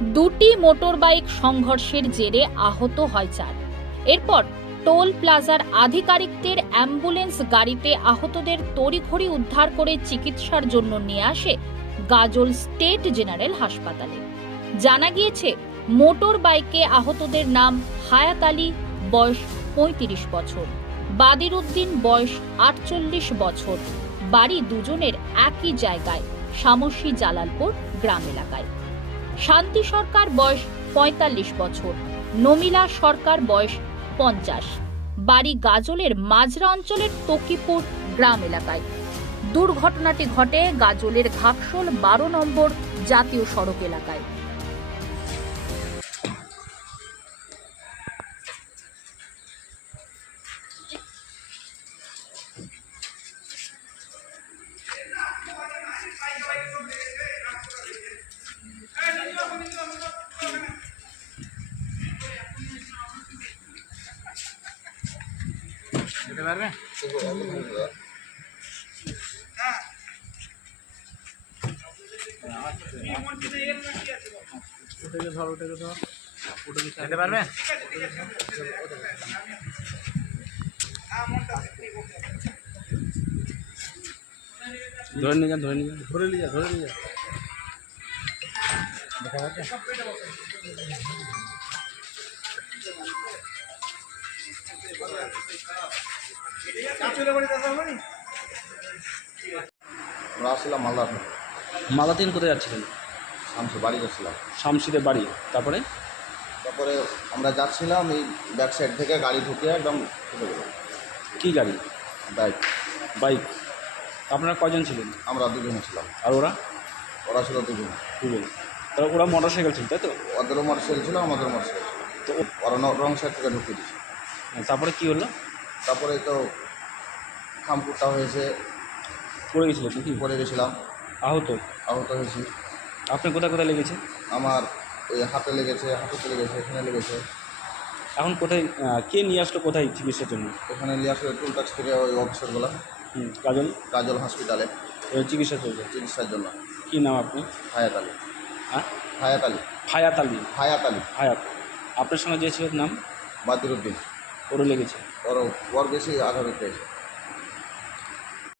দুটি মোটরবাইক সংঘর্ষের জেরে আহত হয় 4। এরপর টোল প্লাজার আধিকারিকদের অ্যাম্বুলেন্স গাড়িতে আহতদের তড়িঘড়ি উদ্ধার করে চিকিৎসার জন্য নিয়ে আসে গাজল স্টেট জেনারেল হাসপাতালে। জানা গিয়েছে, মোটর বাইকে আহতদের নাম হায়াত আলী, বয়স 35 বছর, বাদির উদ্দিন, বয়স 48 বছর। বাড়ি দুজনের একই জায়গায়, শামসি জালালপুর গ্রাম এলাকায়। শান্তি সরকার, বয়স 45 বছর, নমিলা সরকার, বয়স 50, বাড়ি গাজলের মাজরা অঞ্চলের তকিপুর গ্রাম এলাকায়। দুর্ঘটনাটি ঘটে গাজলের ঘাকশোল 12 নম্বর জাতীয় সড়ক এলাকায়। যেতে পারবে? যেতে পারবে? ধরে নিয়ে যান, ধরে নিয়ে যান, ধরে নিয়ে যা, ধরে নিয়ে যা। দেখা যাচ্ছে? আমরা আসছিলাম মালদা। মালদা থেকে কোথায় যাচ্ছিলেন? শামসি বাড়ি যাচ্ছিলাম। শামসিদের বাড়ি। তারপরে আমরা যাচ্ছিলাম, এই ব্যাক সাইড থেকে গাড়ি ঢুকিয়ে একদম ঢুকে গেল। কি গাড়ি? বাইক। বাইক। আপনারা কয়জন ছিলেন? আমরা দুজনে ছিলাম। আর ওরা? ওরা ছিল দুজনে। দুজন। তাহলে ওরা মোটর সাইকেল ছিল, তাই তো? ওদেরও মোটরসাইকেল ছিল, আমাদেরও মোটরসাইকেল ছিল। তো ওরা রং সাইড থেকে ঢুকিয়ে দিয়েছে। তারপরে কি হলো? তারপরে তো খামকুটা হয়েছে, পড়ে গেছিলেন নাকি? পড়ে গেছিলাম, আহত? আহত হয়েছি। আপনার কোথায় কোথায় লেগেছে? আমার ওই হাতে লেগেছে, হাঁটুতে লেগেছে, এখানে লেগেছে। এখন কোথায় কে নিয়ে আসলো কোথায় চিকিৎসার জন্য? ওখানে নিয়ে আসলে টুল ট্যাক্স থেকে ওই অফিসারগুলো কাজল গাজল হসপিটালে চিকিৎসা চলছে। চিকিৎসার জন্য। কী নাম আপনি? হায়াত আলী। হ্যাঁ, হায়াত আলী। হায়াত আলী। হায়াত আলী। হায়াত। আপনার সঙ্গে যে ছিল নাম? বাদির উদ্দিন। ওরও লেগেছে? ওর বেশি আঘাত পেয়েছে।